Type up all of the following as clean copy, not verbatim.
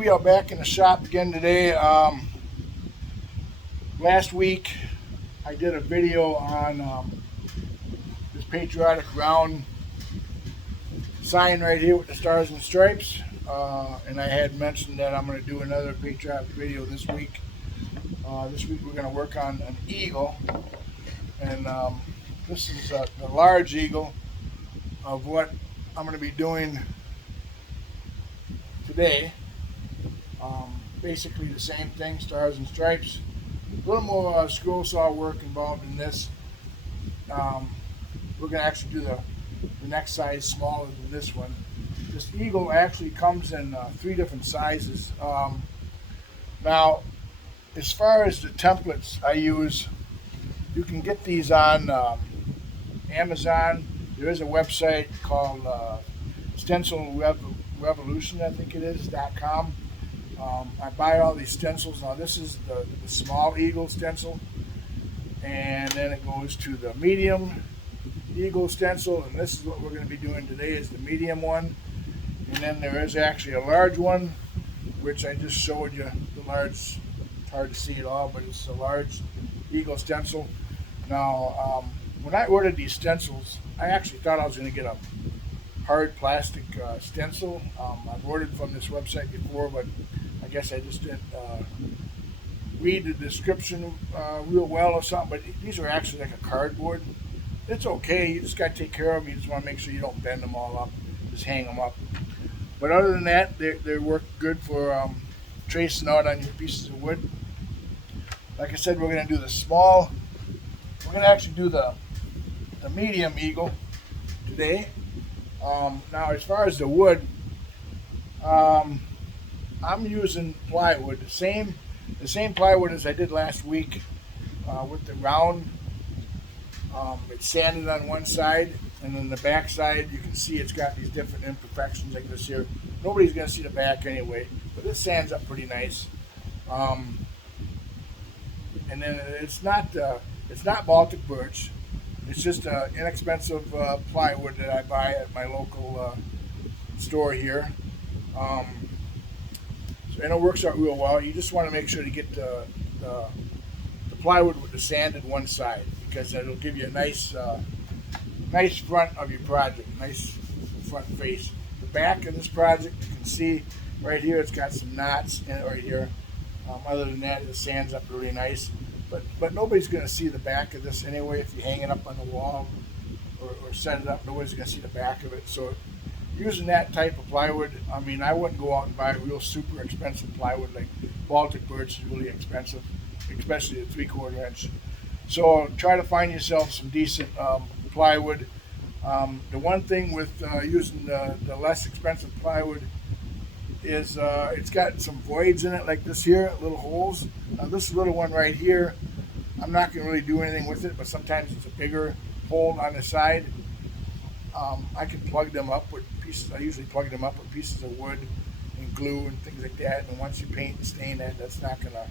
we are back in the shop again today. Last week I did a video on this patriotic round sign right here with the stars and stripes, and I had mentioned that I'm going to do another patriotic video this week. This week we're going to work on an eagle, and this is the large eagle of what I'm going to be doing today. Basically the same thing, stars and stripes. A little more scroll saw work involved in this. We're going to actually do the next size smaller than this one. This eagle actually comes in 3 different sizes. Now, as far as the templates I use, you can get these on Amazon. There is a website called Stencil Revolution, I think it is, .com. I buy all these stencils. Now this is the small eagle stencil, and then it goes to the medium eagle stencil, and this is what we're going to be doing today, is the medium one. And then there is actually a large one, which I just showed you. The large, it's hard to see it all, but it's a large eagle stencil. Now, when I ordered these stencils, I actually thought I was going to get a hard plastic stencil. I've ordered from this website before, but I guess I just didn't read the description real well or something. But these are actually like a cardboard. It's okay. You just got to take care of them. You just want to make sure you don't bend them all up. Just hang them up. But other than that, they work good for tracing out on your pieces of wood. Like I said, we're going to do the small. We're going to actually do the medium eagle today. Now, as far as the wood, I'm using plywood, the same plywood as I did last week with the round. It's sanded on one side, and then the back side, you can see it's got these different imperfections like this here. Nobody's going to see the back anyway, but this sands up pretty nice. And then it's not Baltic birch. It's just inexpensive plywood that I buy at my local store here. And it works out real well. You just want to make sure to get the plywood with the sanded one side, because it'll give you a nice front of your project, nice front face. The back of this project, you can see right here, it's got some knots in it right here. Other than that, it sands up really nice. But nobody's going to see the back of this anyway. If you hang it up on the wall or set it up, nobody's going to see the back of it. So using that type of plywood, I mean, I wouldn't go out and buy real super expensive plywood like Baltic birch is really expensive, especially the 3/4 inch. So try to find yourself some decent plywood. The one thing with using the less expensive plywood is it's got some voids in it like this here, little holes. Now this little one right here, I'm not going to really do anything with it, but sometimes it's a bigger hole on the side. I can plug them up with pieces. I usually plug them up with pieces of wood and glue and things like that. And once you paint and stain that's not going to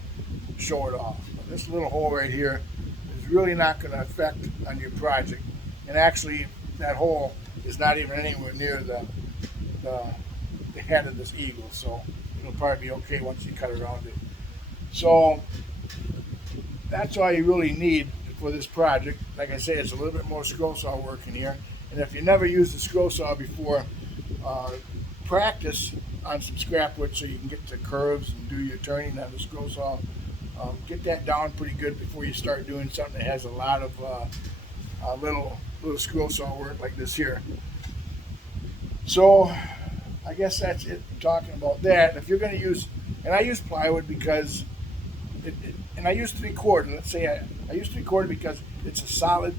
show it off. But this little hole right here is really not going to affect on your project. And actually, that hole is not even anywhere near the head of this eagle, so it'll probably be okay once you cut around it. So that's all you really need for this project. Like I say, it's a little bit more scroll saw work in here. And if you never used the scroll saw before, practice on some scrap wood so you can get the curves and do your turning on the scroll saw. Get that down pretty good before you start doing something that has a lot of little scroll saw work like this here. So I guess that's it talking about that. If you're going to use, and I use plywood because and I use 3/4. Let's say I use 3/4 because it's a solid.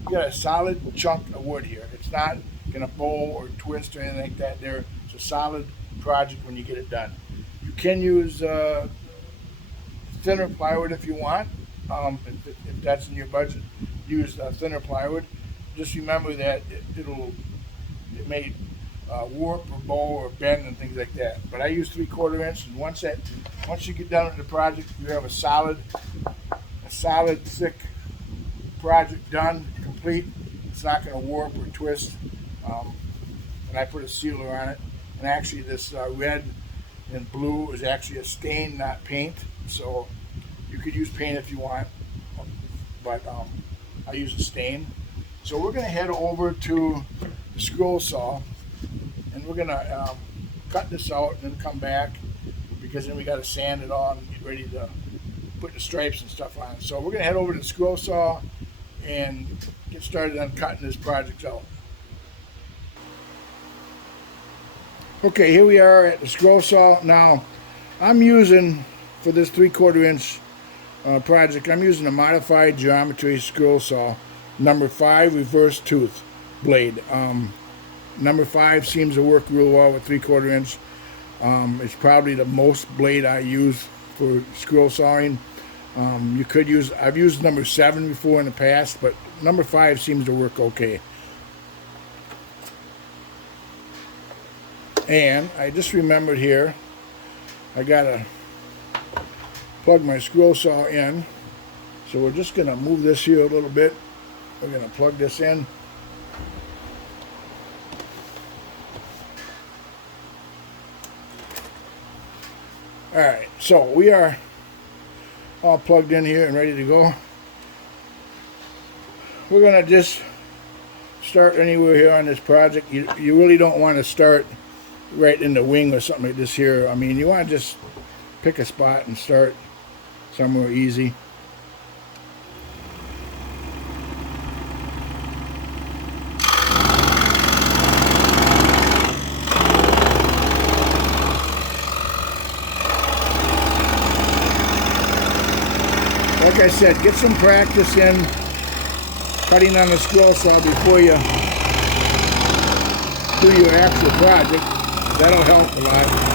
You got a solid chunk of wood here. It's not going to bow or twist or anything like that. It's a solid project when you get it done. You can use thinner plywood if you want. If that's in your budget, use thinner plywood. Just remember that it may warp or bow or bend and things like that. But I use 3/4 inch, and once you get done with the project, you have a solid thick project done, complete. It's not going to warp or twist. And I put a sealer on it. And actually, this red and blue is actually a stain, not paint. So you could use paint if you want, but I use a stain. So we're going to head over to the scroll saw, and we're going to cut this out and then come back, because then we got to sand it on and get ready to put the stripes and stuff on. So we're going to head over to the scroll saw and get started on cutting this project out. Okay, here we are at the scroll saw. Now, I'm using, for this 3/4 inch project, I'm using a modified geometry scroll saw, number 5 reverse tooth blade. Number 5 seems to work real well with 3/4 inch. It's probably the most blade I use for scroll sawing. You could use, I've used number 7 before in the past, but number 5 seems to work okay. And I just remembered here, I gotta plug my scroll saw in. So we're just gonna move this here a little bit. We're gonna plug this in. Alright, so we are all plugged in here and ready to go. We're gonna just start anywhere here on this project. You really don't want to start right in the wing or something like this here. I mean, you want to just pick a spot and start somewhere easy. Like I said, get some practice in cutting on the scroll saw before you do your actual project. That'll help a lot.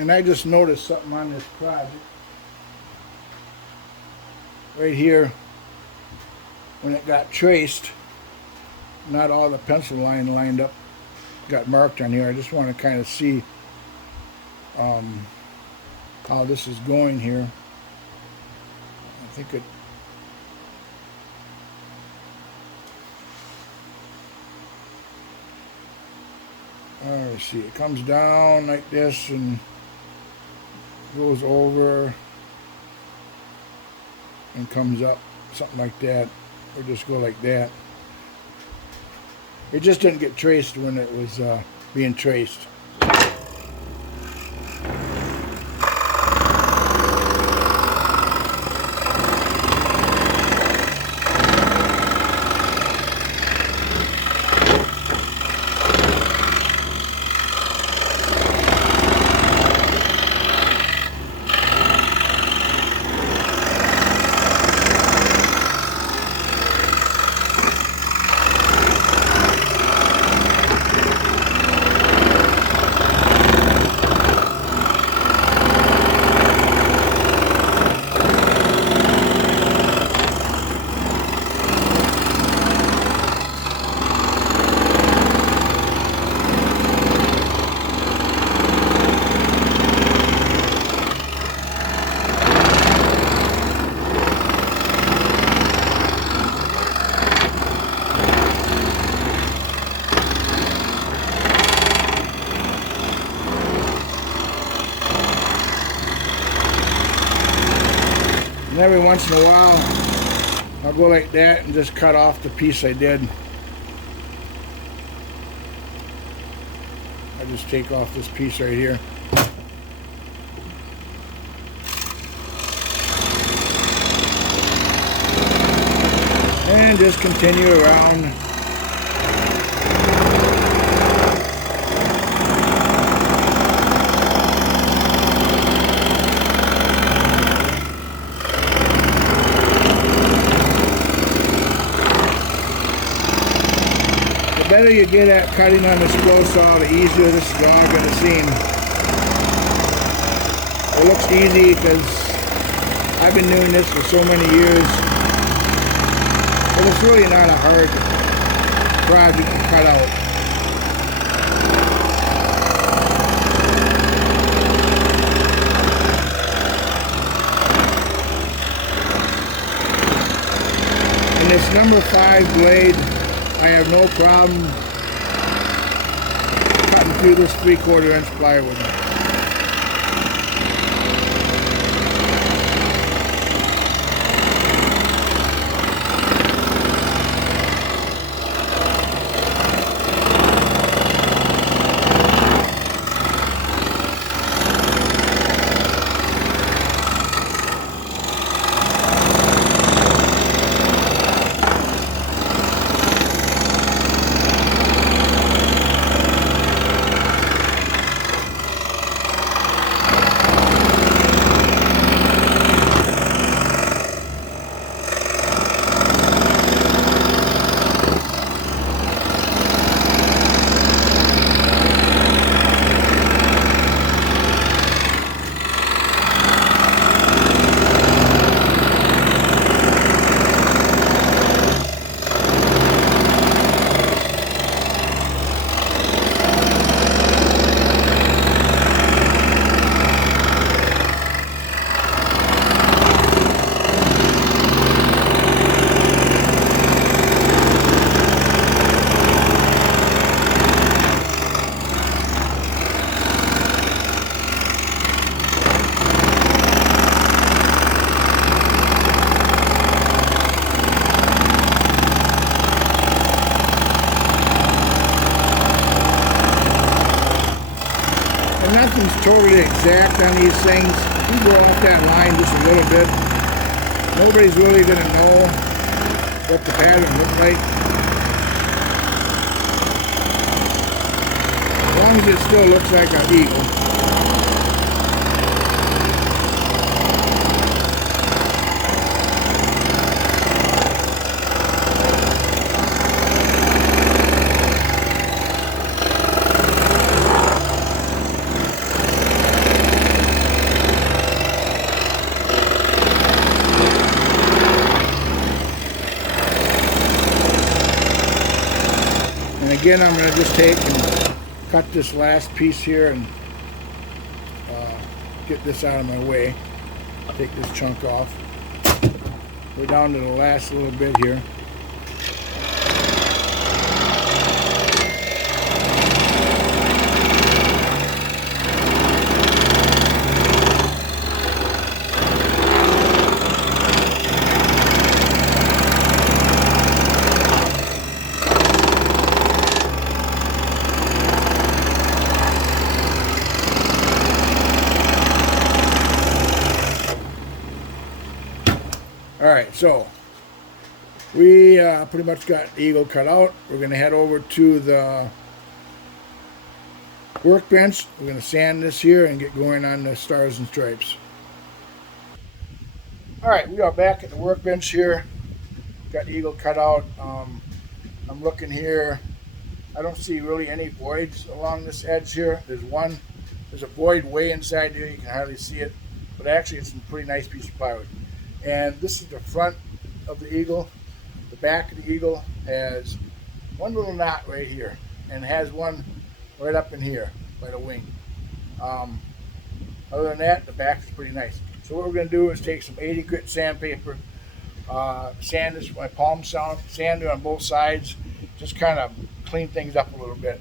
And I just noticed something on this project. Right here, when it got traced, not all the pencil line lined up got marked on here. I just want to kind of see how this is going here. I think it let's see, it comes down like this and goes over and comes up, something like that, or just go like that. It just didn't get traced when it was being traced. And every once in a while, I'll go like that and just cut off the piece I did. I just take off this piece right here. And just continue around. The better you get at cutting on this blow saw, the easier this is all going to seem. It looks easy because I've been doing this for so many years. But it's really not a hard project to cut out. And this number 5 blade, I have no problem cutting through this 3/4 inch plywood. Nothing's totally exact on these things. If you go off that line just a little bit, nobody's really going to know what the pattern looks like. As long as it still looks like an eagle. And again, I'm going to just take and cut this last piece here and get this out of my way. Take this chunk off. We're down to the last little bit here. Alright, so we pretty much got the eagle cut out. We're going to head over to the workbench. We're going to sand this here and get going on the stars and stripes. Alright, we are back at the workbench here. Got the eagle cut out. I'm looking here. I don't see really any voids along this edge here. There's a void way inside here. You can hardly see it. But actually it's a pretty nice piece of plywood. And this is the front of the eagle. The back of the eagle has one little knot right here, and has one right up in here by the wing. Other than that, the back is pretty nice. So what we're going to do is take some 80 grit sandpaper, sand this with my palm sander on both sides, just kind of clean things up a little bit.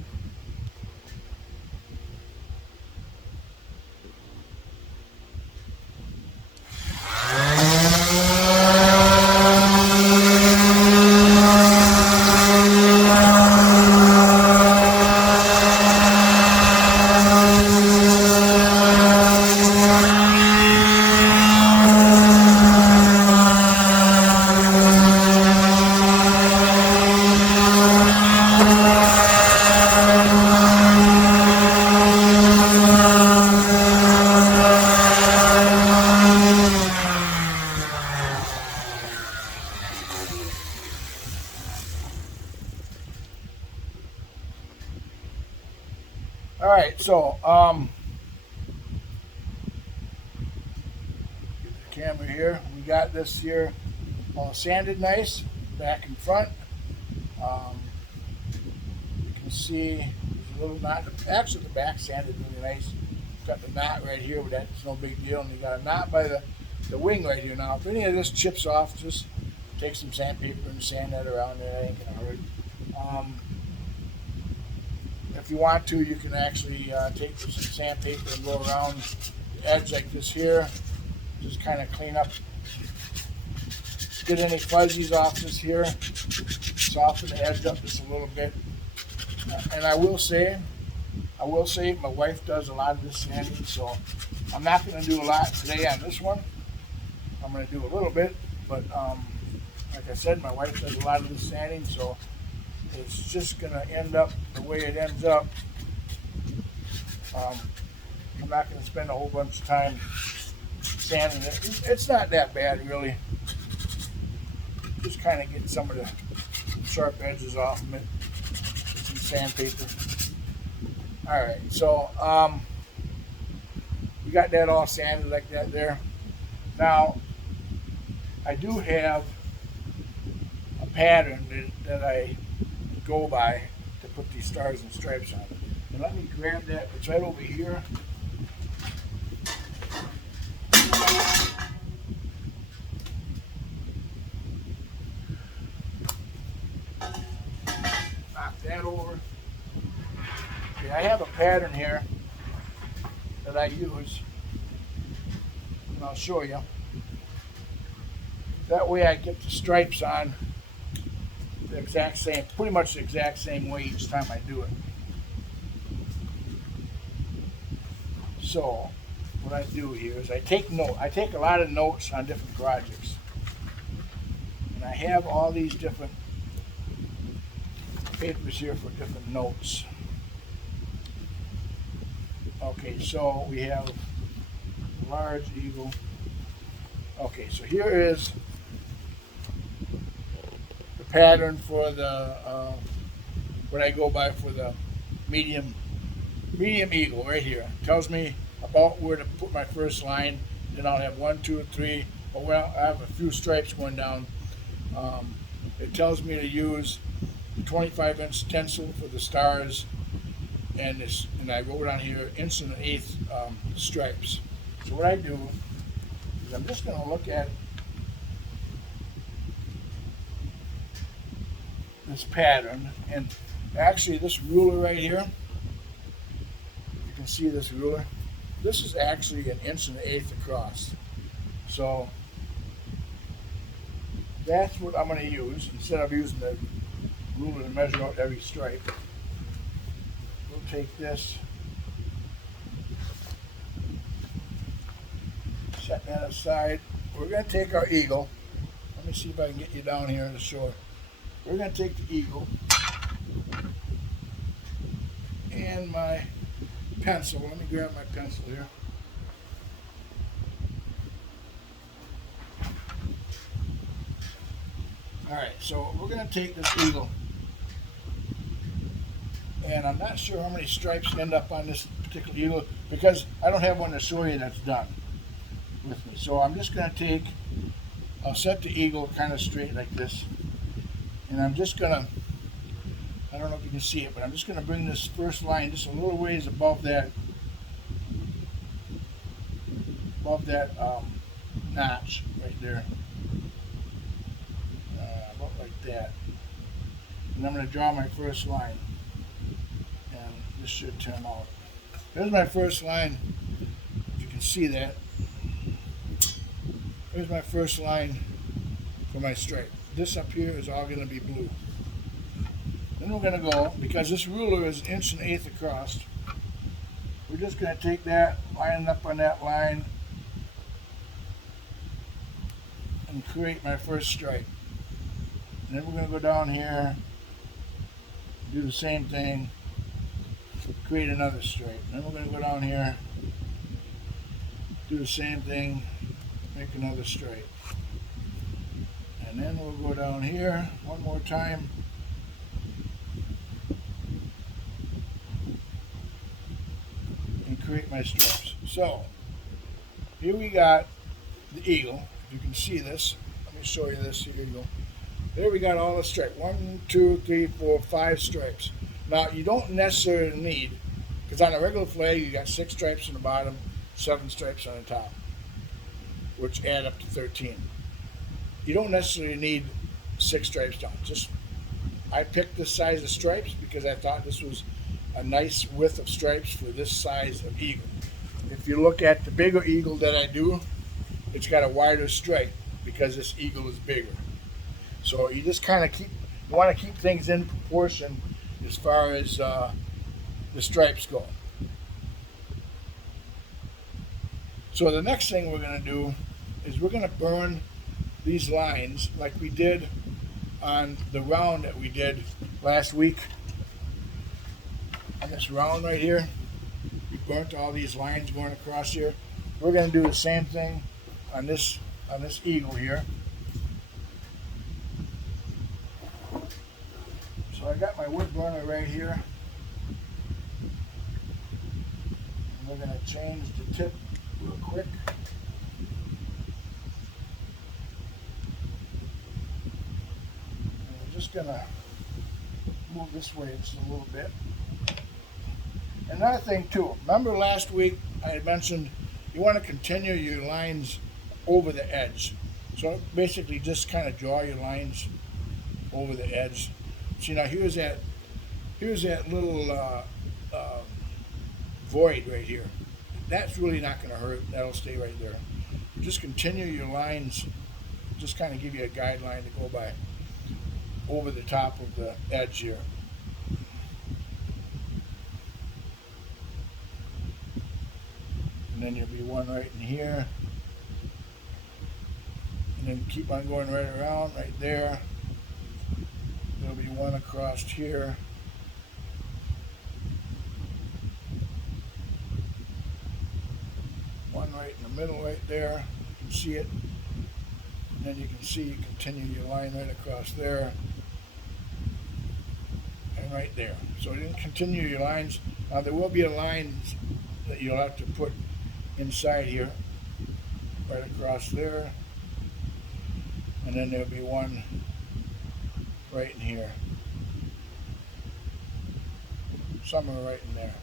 All right, so get the camera here. We got this here all sanded nice, back and front. Um, you can see there's a little knot. Actually, the back sanded really nice. Got the knot right here, but that's no big deal. And you got a knot by the wing right here. Now, if any of this chips off, just take some sandpaper and sand that around there. That ain't gonna hurt. Um, if you want to, you can actually take some sandpaper and go around the edge like this here. Just kind of clean up, get any fuzzies off this here. Soften the edge up just a little bit. And I will say, my wife does a lot of this sanding, so I'm not going to do a lot today on this one. I'm going to do a little bit, but like I said, my wife does a lot of this sanding, so it's just going to end up the way it ends up. I'm not going to spend a whole bunch of time sanding it. It's not that bad, really. Just kind of get some of the sharp edges off of it with some sandpaper. All right, so we got that all sanded like that there. Now, I do have a pattern that I go by to put these stars and stripes on. And let me grab that. It's right over here. Knock that over. Okay, I have a pattern here that I use, and I'll show you. That way I get the stripes on the exact same, pretty much the exact same way each time I do it. So what I do here is I take a lot of notes on different projects. And I have all these different papers here for different notes. Okay, so we have large eagle. Okay, so here is the pattern for the what I go by for the medium eagle right here. It tells me about where to put my first line. Then I'll have 1, 2, 3. Well, I have a few stripes going down. It tells me to use 25-inch stencil for the stars, and I wrote on here 1/8" stripes. So what I do is I'm just going to look at this pattern, and actually this ruler right here, you can see this ruler. This is actually 1/8" across. So that's what I'm going to use instead of using the ruler to measure out every stripe. We'll take this, set that aside. We're going to take our eagle. Let me see if I can get you down here to show it. We're going to take the eagle and my pencil. Let me grab my pencil here. Alright, so we're going to take this eagle, and I'm not sure how many stripes end up on this particular eagle because I don't have one to show you that's done with me. So I'm just going to I'll set the eagle kind of straight like this, and I'm just going to, I don't know if you can see it, but I'm just going to bring this first line just a little ways above that notch right there. About like that. And I'm going to draw my first line. And this should turn out. There's my first line. If you can see that. There's my first line for my stripe. This up here is all going to be blue. Then we're going to go, because this ruler is 1/8" across, we're just going to take that, line it up on that line, and create my first stripe. And then we're going to go down here, do the same thing, create another stripe. Then we're going to go down here, do the same thing, make another stripe. And then we'll go down here one more time. create my stripes. So here we got the eagle. If you can see this, let me show you this. Here you go. There we got all the stripes. 1, 2, 3, 4, 5 stripes. Now you don't necessarily need, because on a regular flag you got 6 stripes on the bottom, 7 stripes on the top, which add up to 13. You don't necessarily need 6 stripes down. Just I picked this size of stripes because I thought this was a nice width of stripes for this size of eagle. If you look at the bigger eagle that I do, it's got a wider stripe because this eagle is bigger. So you just kind of want to keep things in proportion as far as the stripes go. So the next thing we're going to do is we're going to burn these lines like we did on the round that we did last week. On this round right here, we burnt all these lines going across here. We're going to do the same thing on this eagle here. So I got my wood burner right here. And we're going to change the tip real quick. And we're just going to move this way just a little bit. Another thing too, remember last week I had mentioned you want to continue your lines over the edge. So basically just kind of draw your lines over the edge. See, now here's that little void right here. That's really not going to hurt. That'll stay right there. Just continue your lines. Just kind of give you a guideline to go by over the top of the edge here. And then there'll be one right in here. And then keep on going right around, right there. There'll be one across here. One right in the middle right there. You can see it. And then you can see you continue your line right across there. And right there. So you can continue your lines. Now there will be a line that you'll have to put inside here. Right across there. And then there'll be one right in here. Some are right in there.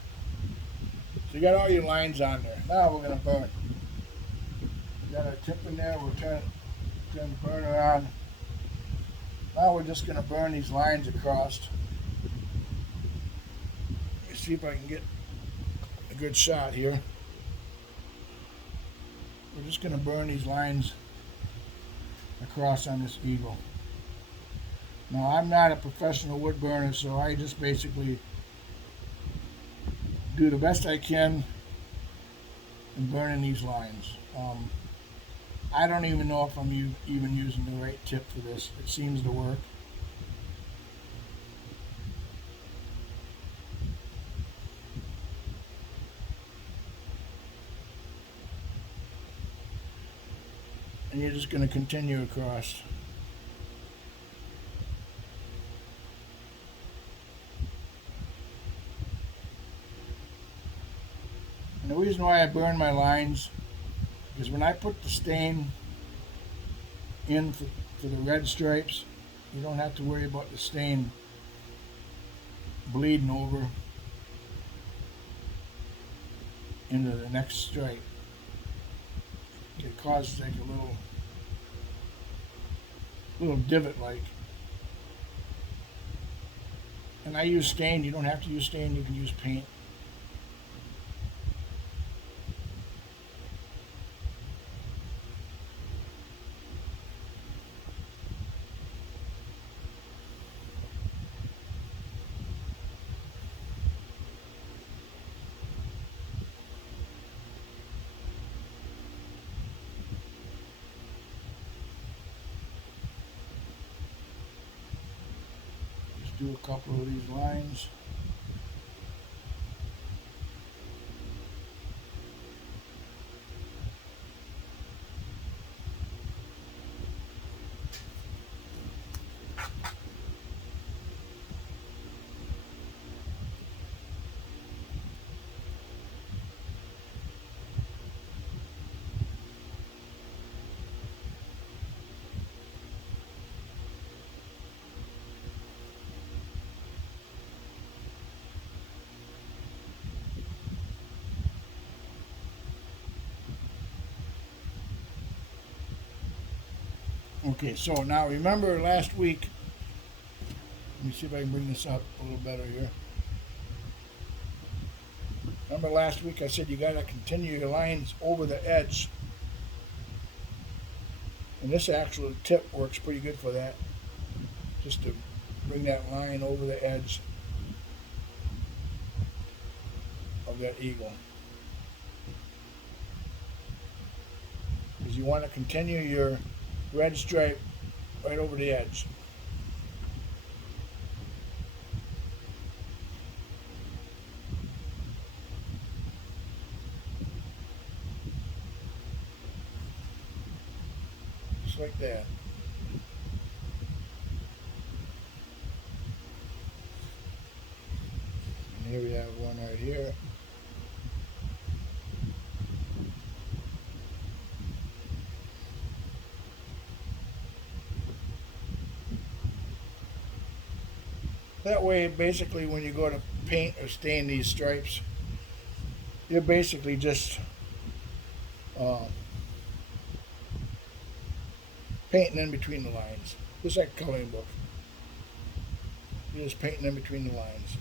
So you got all your lines on there. Now we're going to burn. We got our tip in there. We'll turn the burner on. Now we're just going to burn these lines across. Let me see if I can get a good shot here. We're just going to burn these lines across on this eagle. Now I'm not a professional wood burner, so I just basically do the best I can in burning these lines. I don't even know if I'm even using the right tip for this. It seems to work. And you're just going to continue across. And the reason why I burn my lines is when I put the stain in for the red stripes, you don't have to worry about the stain bleeding over into the next stripe. It causes like a little divot like. And I use stain. You don't have to use stain, you can use paint. Do a couple of these lines. Okay, so now remember last week, let me see if I can bring this up a little better here. Remember last week I said you got to continue your lines over the edge. And this actual tip works pretty good for that. Just to bring that line over the edge of that eagle. Because you want to continue your red stripe right over the edge. Just like that. And here we have one right here. That way, basically, when you go to paint or stain these stripes, you're basically just painting in between the lines, just like a coloring book. You're just painting in between the lines.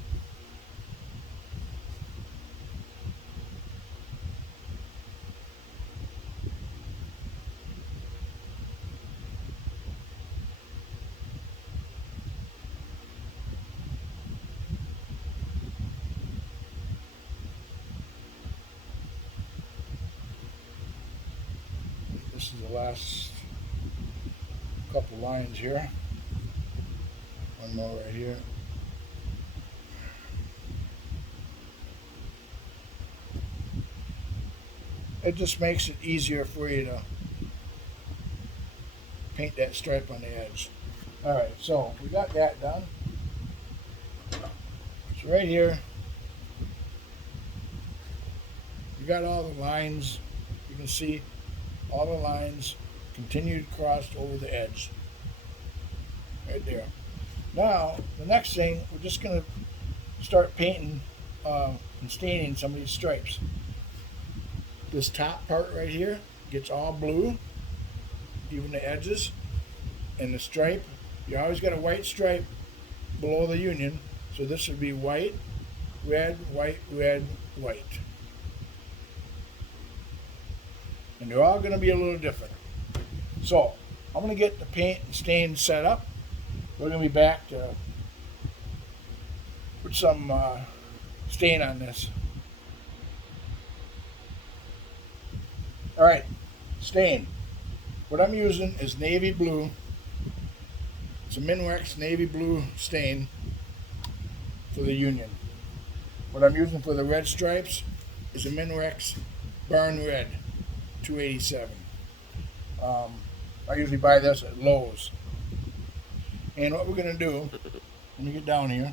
This is the last couple lines here. One more right here. It just makes it easier for you to paint that stripe on the edge. Alright, so we got that done. So right here, you got all the lines. You can see all the lines continued crossed over the edge. Right there. Now, the next thing, we're just going to start painting and staining some of these stripes. This top part right here gets all blue, even the edges, and the stripe. You always got a white stripe below the union, so this would be white, red, white, red, white. And they're all going to be a little different. So, I'm going to get the paint and stain set up. We're going to be back to put some stain on this. Alright, stain. What I'm using is navy blue. It's a Minwax navy blue stain for the union. What I'm using for the red stripes is a Minwax Burn Red 287. I usually buy this at Lowe's. And what we're going to do, when we get down here,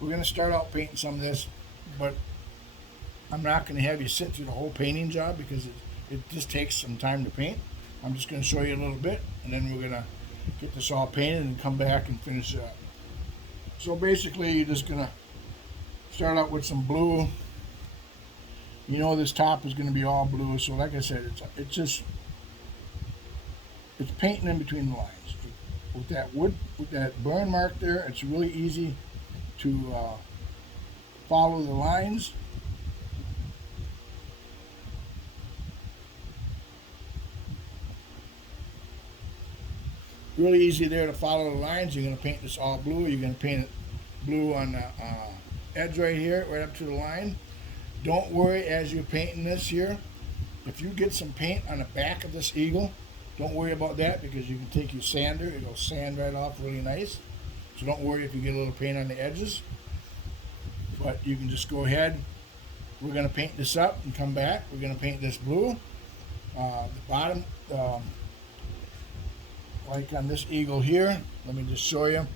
we're going to start out painting some of this, but I'm not going to have you sit through the whole painting job because it just takes some time to paint. I'm just going to show you a little bit, and then we're going to get this all painted and come back and finish it up. So basically, you're just going to start out with some blue. You know this top is going to be all blue, so like I said, it's painting in between the lines. With that burn mark there, it's really easy to follow the lines. Really easy there to follow the lines. You're going to paint this all blue. You're going to paint it blue on the edge right here, right up to the line. Don't worry as you're painting this here. If you get some paint on the back of this eagle, don't worry about that because you can take your sander. It'll sand right off really nice. So don't worry if you get a little paint on the edges. But you can just go ahead. We're going to paint this up and come back. We're going to paint this blue. The bottom, like on this eagle here, let me just show you.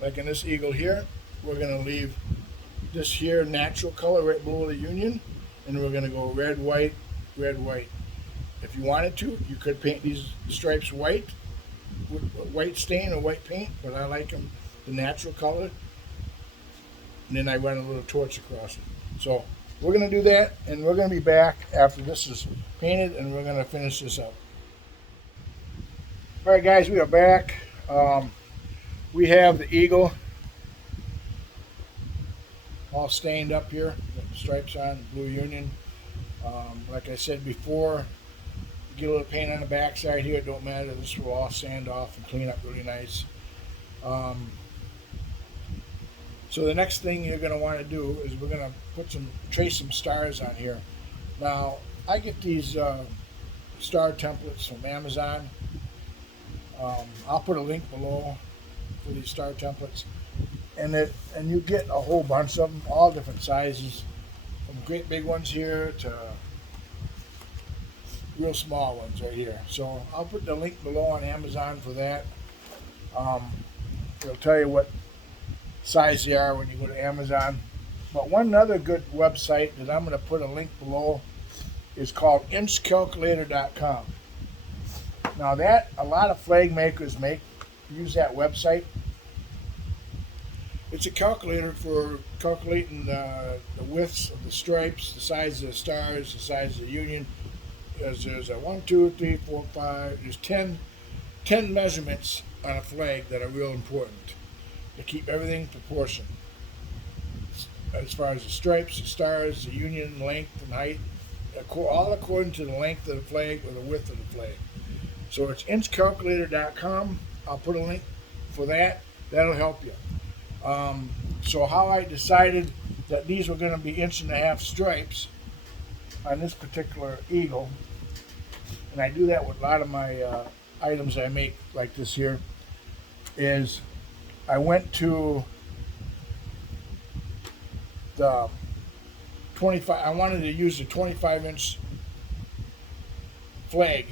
Like in this eagle here, we're going to leave this here natural color right below the union, and we're going to go red, white, red, white. If you wanted to, you could paint these stripes white, with white stain or white paint, but I like them the natural color, and then I run a little torch across it. So we're going to do that, and we're going to be back after this is painted, and we're going to finish this up. All right, guys, we are back. We have the eagle all stained up here, got the stripes on, Blue Union. Like I said before, get a little paint on the back side here, it don't matter. This will all sand off and clean up really nice. So the next thing you're going to want to do is we're going to trace some stars on here. Now, I get these star templates from Amazon. I'll put a link below for these star templates, and you get a whole bunch of them, all different sizes, from great big ones here to real small ones right here. So I'll put the link below on Amazon for that. It'll tell you what size they are when you go to Amazon. But one other good website that I'm going to put a link below is called inchcalculator.com. Now that a lot of flag makers use that website. It's a calculator for calculating the widths of the stripes, the size of the stars, the size of the union. There's a 1, 2, 3, 4, 5. There's 10 measurements on a flag that are real important to keep everything in proportion. As far as the stripes, the stars, the union, length, and height, all according to the length of the flag or the width of the flag. So it's inchcalculator.com. I'll put a link for that. That'll help you. So how I decided that these were going to be 1.5 inch stripes on this particular eagle, and I do that with a lot of my items I make like this here, is I went to the 25. I wanted to use the 25-inch flag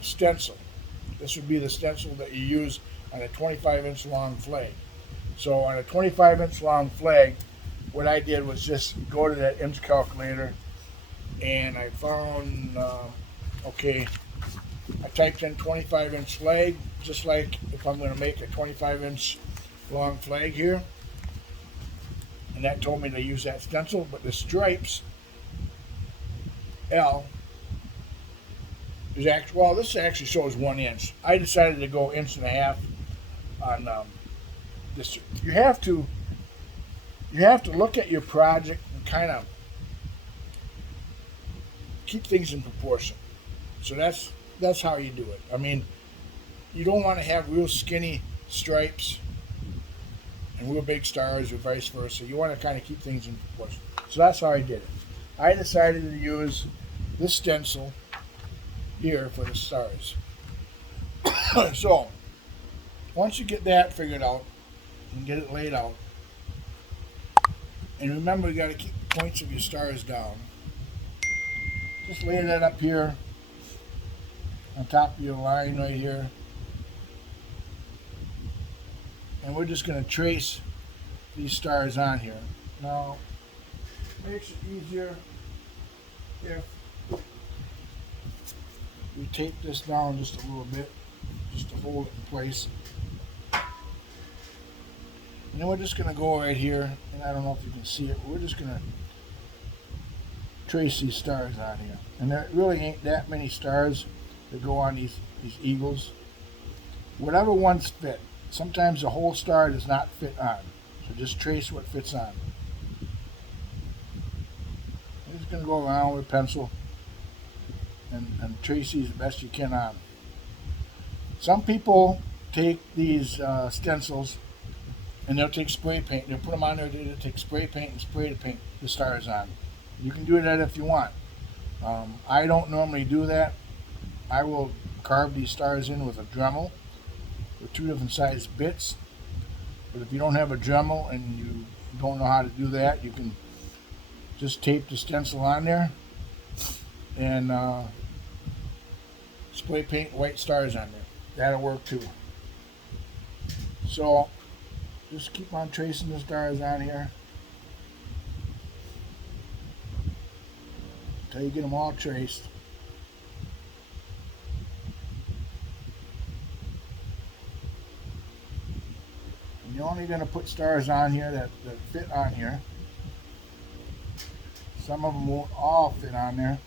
stencil. This would be the stencil that you use on a 25-inch long flag. So on a 25-inch long flag, what I did was just go to that inch calculator, and I found, I typed in 25-inch flag, just like if I'm going to make a 25-inch long flag here. And that told me to use that stencil, but the stripes, L, is actually, well, this actually shows 1 inch. I decided to go 1.5 inches on this. You have to look at your project and kind of keep things in proportion. So that's how you do it. I mean, you don't want to have real skinny stripes and real big stars or vice versa. You want to kind of keep things in proportion. So that's how I did it. I decided to use this stencil here for the stars. So once you get that figured out and get it laid out, and remember, you got to keep the points of your stars down. Just lay that up here on top of your line right here, and we're just going to trace these stars on here. Now, it makes it easier if we tape this down just a little bit, just to hold it in place. And then we're just going to go right here, and I don't know if you can see it, but we're just going to trace these stars on here. And there really ain't that many stars that go on these eagles. Whatever ones fit. Sometimes the whole star does not fit on. So just trace what fits on. I'm just going to go around with a pencil and trace these the best you can on. Some people take these stencils and they'll take spray paint. They'll put them on there. They'll take spray paint and spray the stars on. You can do that if you want. I don't normally do that. I will carve these stars in with a Dremel with 2 different size bits. But if you don't have a Dremel and you don't know how to do that, you can just tape the stencil on there and spray paint white stars on there. That'll work too. So just keep on tracing the stars on here until you get them all traced. And you're only going to put stars on here that fit on here. Some of them won't all fit on there.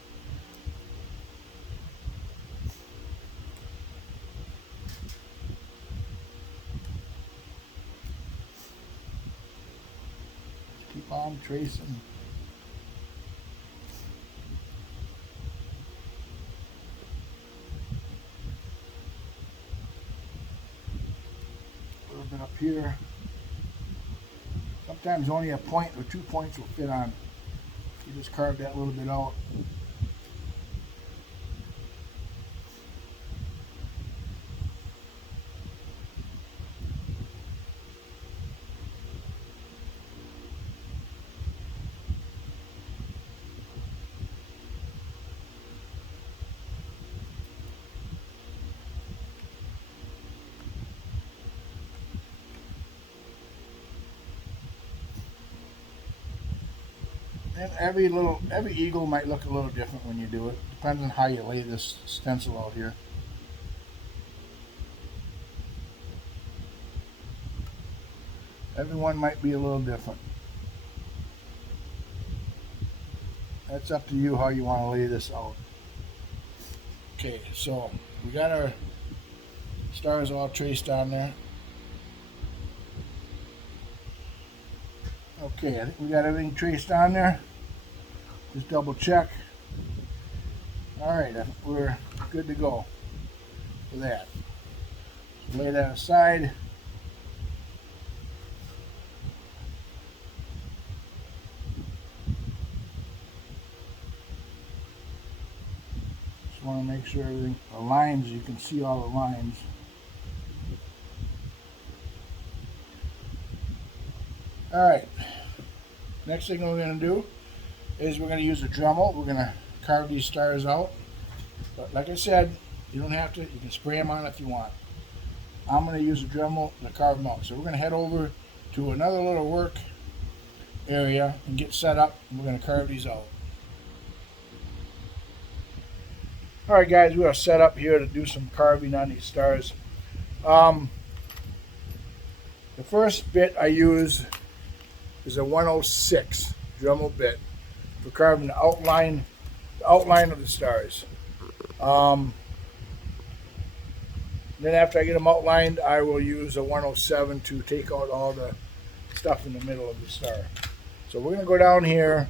Keep on tracing. A little bit up here. Sometimes only a point or 2 points will fit on. You just carve that little bit out. And every eagle might look a little different when you do it. Depends on how you lay this stencil out here. Everyone might be a little different. That's up to you how you want to lay this out. Okay, so we got our stars all traced on there. Okay, I think we got everything traced on there. Just double check. Alright, we're good to go for that. So lay that aside. Just want to make sure everything, the lines, you can see all the lines. Alright, next thing we're going to do is we're going to use a Dremel. We're going to carve these stars out. But like I said, you don't have to, you can spray them on if you want. I'm going to use a Dremel to carve them out. So we're going to head over to another little work area and get set up, and we're going to carve these out. Alright guys, we are set up here to do some carving on these stars. The first bit I use is a 106 Dremel bit for carving the outline of the stars. Then after I get them outlined, I will use a 107 to take out all the stuff in the middle of the star. So we're going to go down here,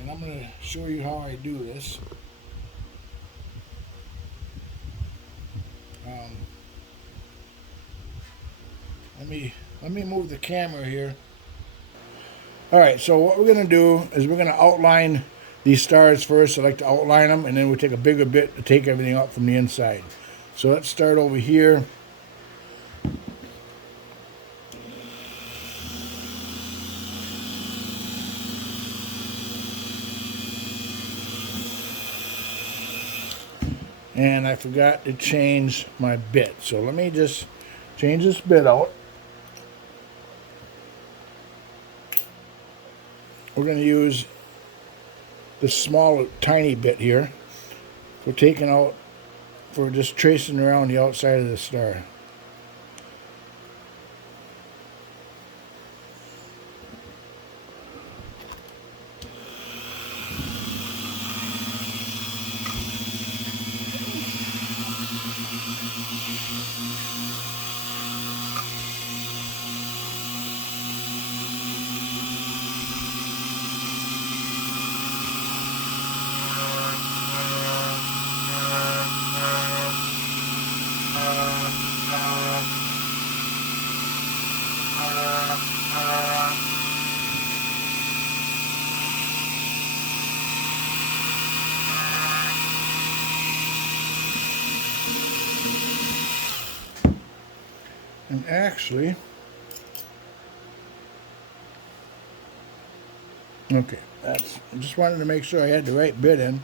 and I'm going to show you how I do this. Let me move the camera here. Alright, so what we're going to do is we're going to outline these stars first. I like to outline them, and then we take a bigger bit to take everything out from the inside. So let's start over here. And I forgot to change my bit. So let me just change this bit out. We're going to use this small, tiny bit here for taking out, for just tracing around the outside of the star. And actually, okay, I just wanted to make sure I had the right bit in.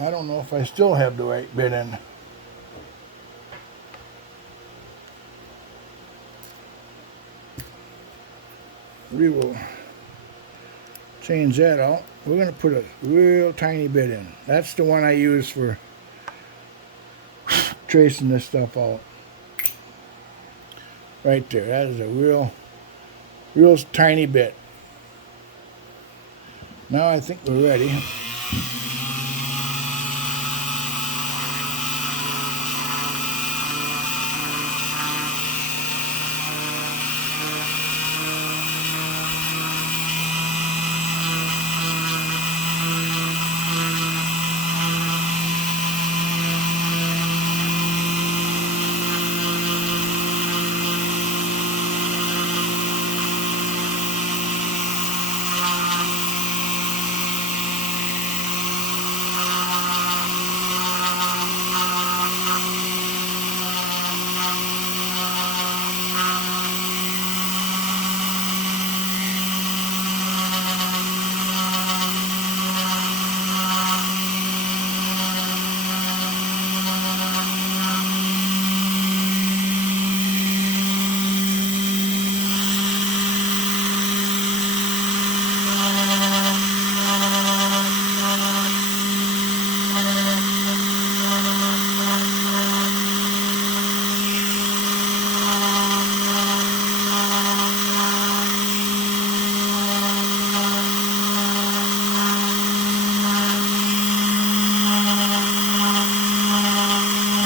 I don't know if I still have the right bit in. We will change that out. We're going to put a real tiny bit in. That's the one I use for tracing this stuff out. Right there. That is a real tiny bit. Now I think we're ready.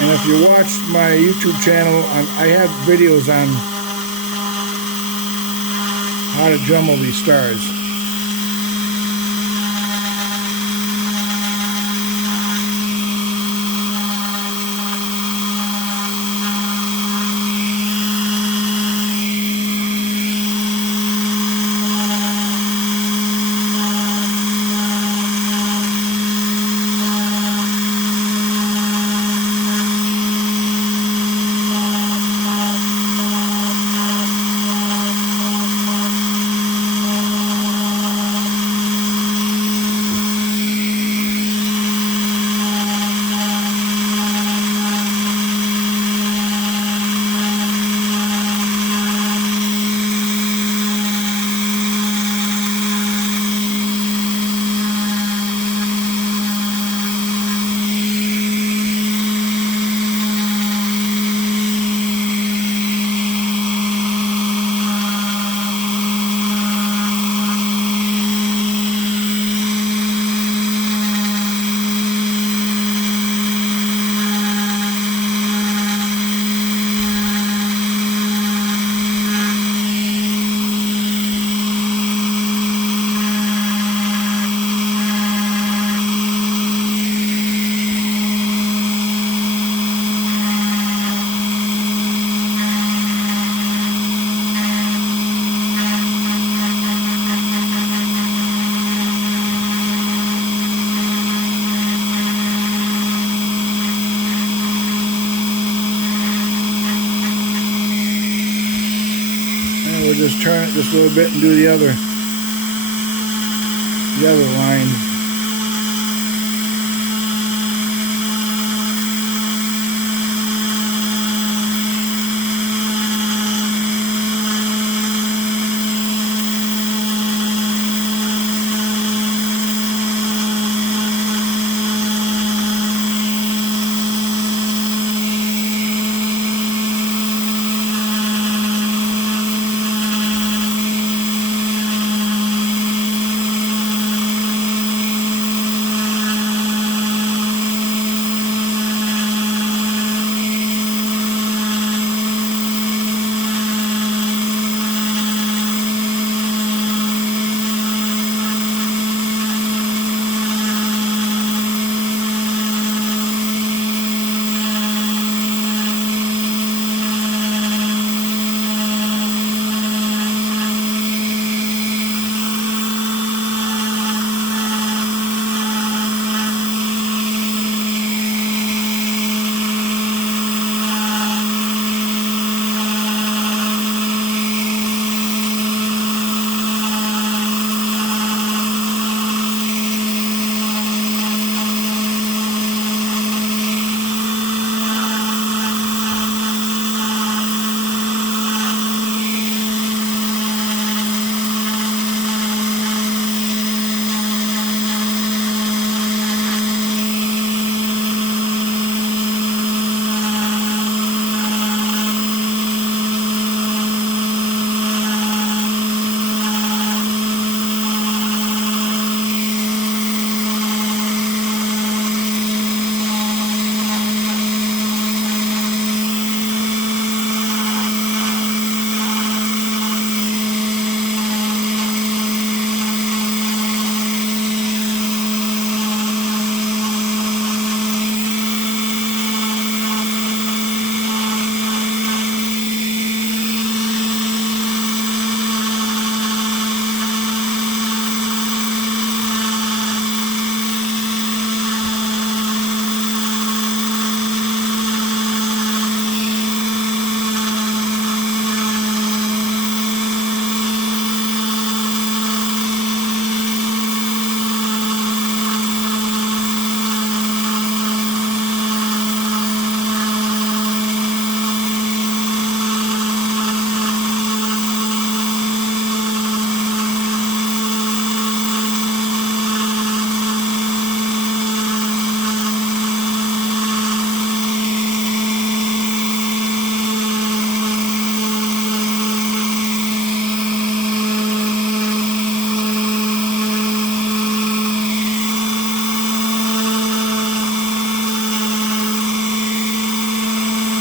And if you watch my YouTube channel, I have videos on how to jumble these stars. We'll just turn it just a little bit and do the other line.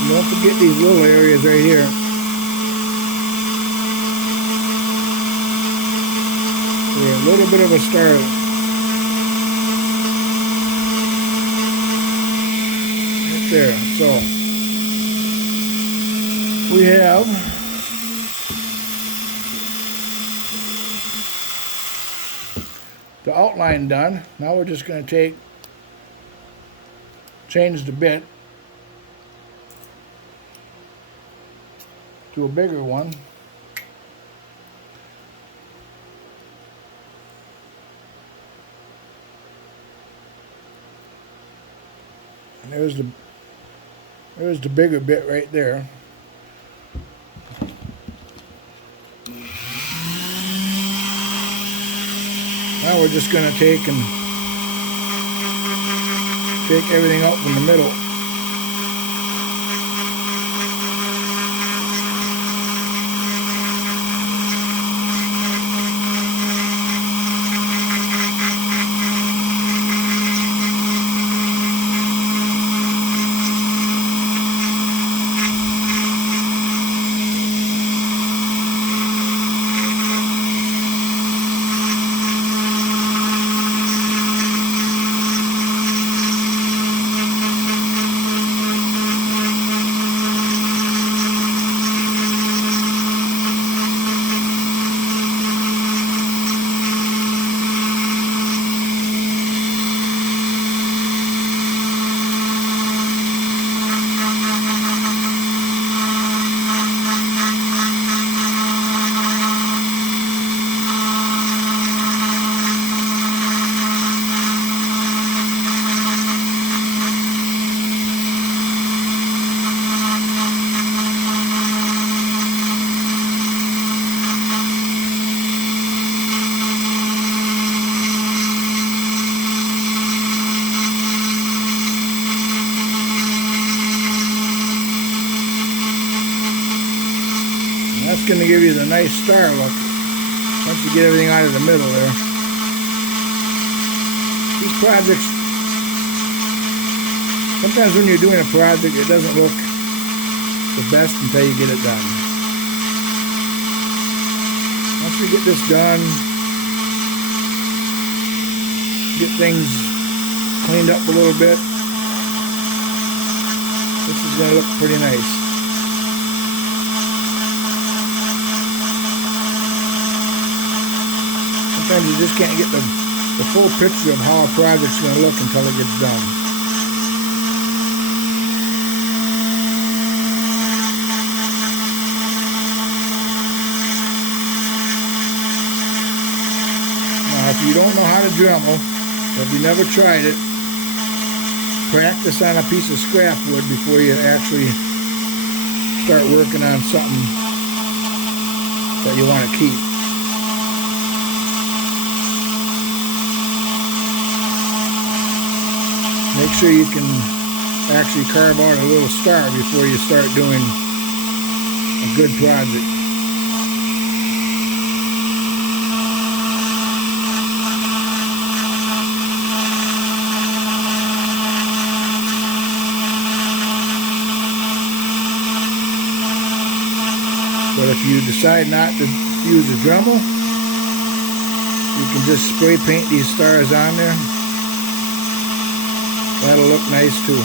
Don't forget these little areas right here. We're a little bit of a start. Right there. So we have the outline done. Now we're just going to change the bit to a bigger one. And there's the bigger bit right there. Now we're just going to take everything out from the middle. That's going to give you the nice star look once you get everything out of the middle there. These projects, sometimes when you're doing a project, it doesn't look the best until you get it done. Once we get this done, get things cleaned up a little bit, this is going to look pretty nice. Sometimes you just can't get the full picture of how a project's going to look until it gets done. Now, if you don't know how to Dremel, or if you never tried it, practice on a piece of scrap wood before you actually start working on something that you want to keep. Make sure you can actually carve out a little star before you start doing a good project. But if you decide not to use a Dremel, you can just spray paint these stars on there. That'll look nice too.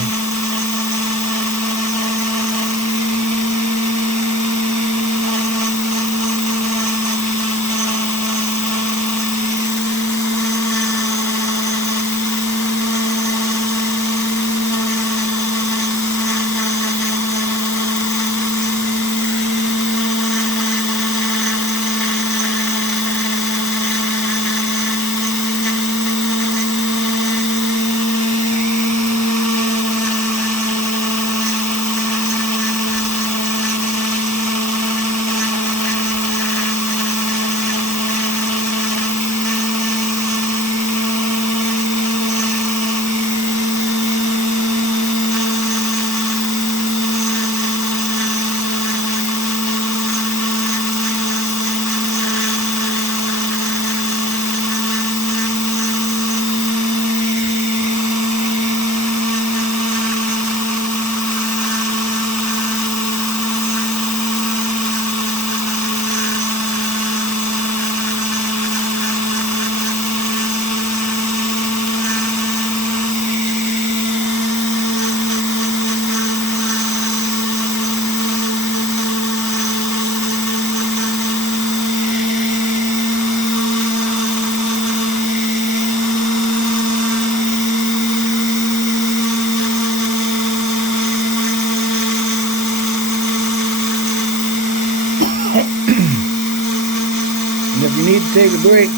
take a break,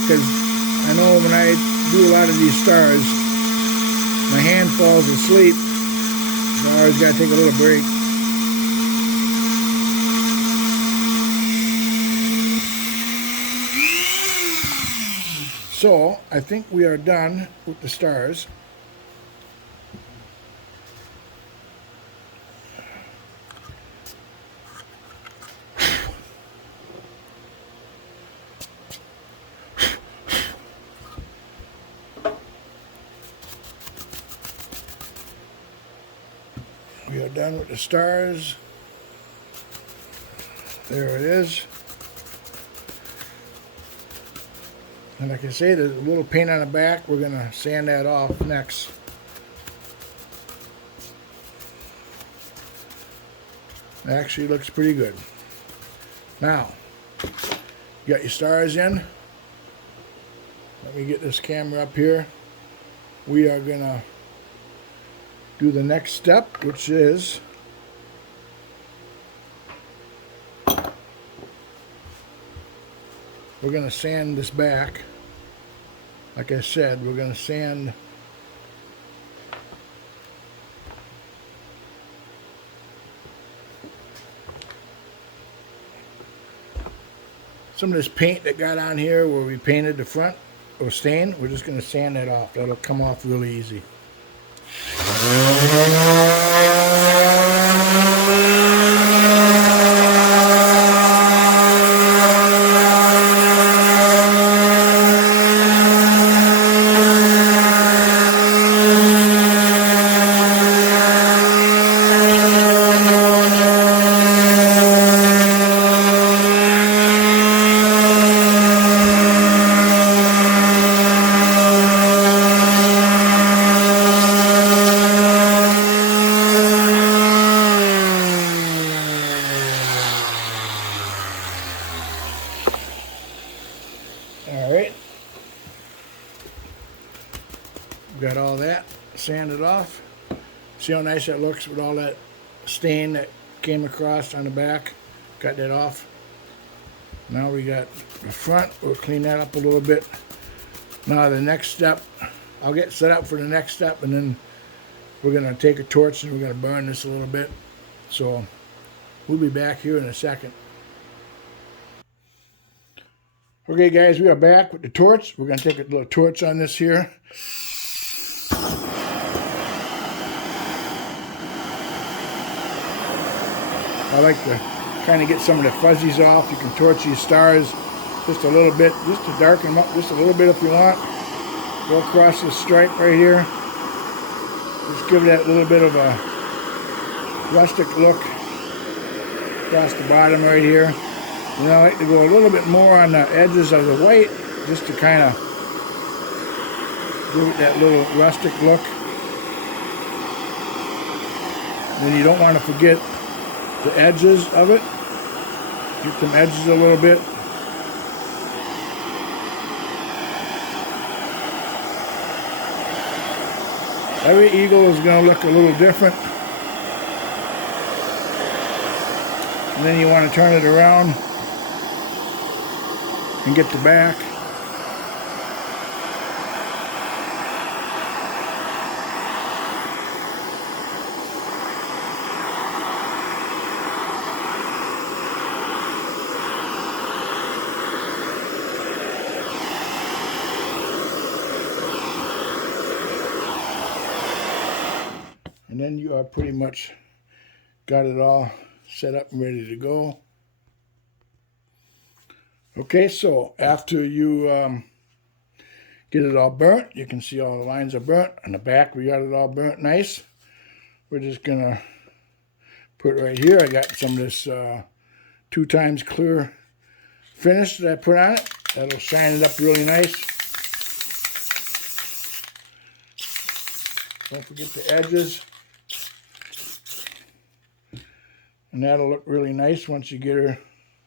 because I know when I do a lot of these stars, my hand falls asleep, so I always got to take a little break. So, I think we are done with the stars. We are done with the stars. There it is. And like I say, there's a little paint on the back. We're going to sand that off next. It actually looks pretty good. Now, you got your stars in. Let me get this camera up here. We are going to do the next step, which is we're going to sand this back. Like I said, we're going to sand some of this paint that got on here where we painted the front or stain. We're just going to sand that off. That'll come off really easy. Alright, got all that sanded off. See how nice that looks with all that stain that came across on the back? Got that off. Now we got the front. We'll clean that up a little bit. Now the next step, I'll get set up for the next step, and then we're going to take a torch and we're going to burn this a little bit. So we'll be back here in a second. Okay guys, we are back with the torch. We're going to take a little torch on this here. I like to kind of get some of the fuzzies off. You can torch these stars just a little bit, just to darken them up just a little bit if you want. Go across this stripe right here. Just give that little bit of a rustic look across the bottom right here. You know, I like to go a little bit more on the edges of the white, just to kind of give it that little rustic look. And then you don't want to forget the edges of it. Get them edges a little bit. Every eagle is going to look a little different. And then you want to turn it around and get the back. And then you are pretty much got it all set up and ready to go. Okay, so after you get it all burnt, you can see all the lines are burnt. On the back, we got it all burnt nice. We're just gonna put it right here. I got some of this 2 times clear finish that I put on it. That'll shine it up really nice. Don't forget the edges. And that'll look really nice once you get her.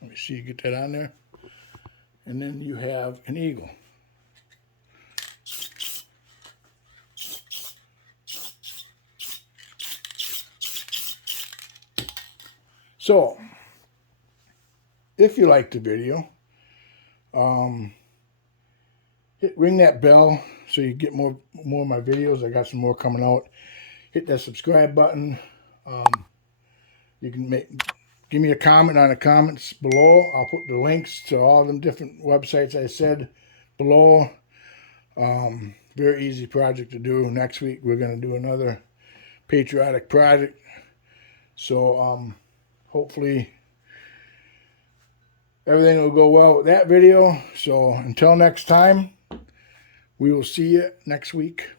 Let me see you get that on there. And then you have an eagle. So, if you liked the video, Ring that bell so you get more of my videos. I got some more coming out. Hit that subscribe button. You can give me a comment on the comments below. I'll put the links to all them different websites I said below. Very easy project to do. Next week we're going to do another patriotic project. So hopefully everything will go well with that video. So until next time, we will see you next week.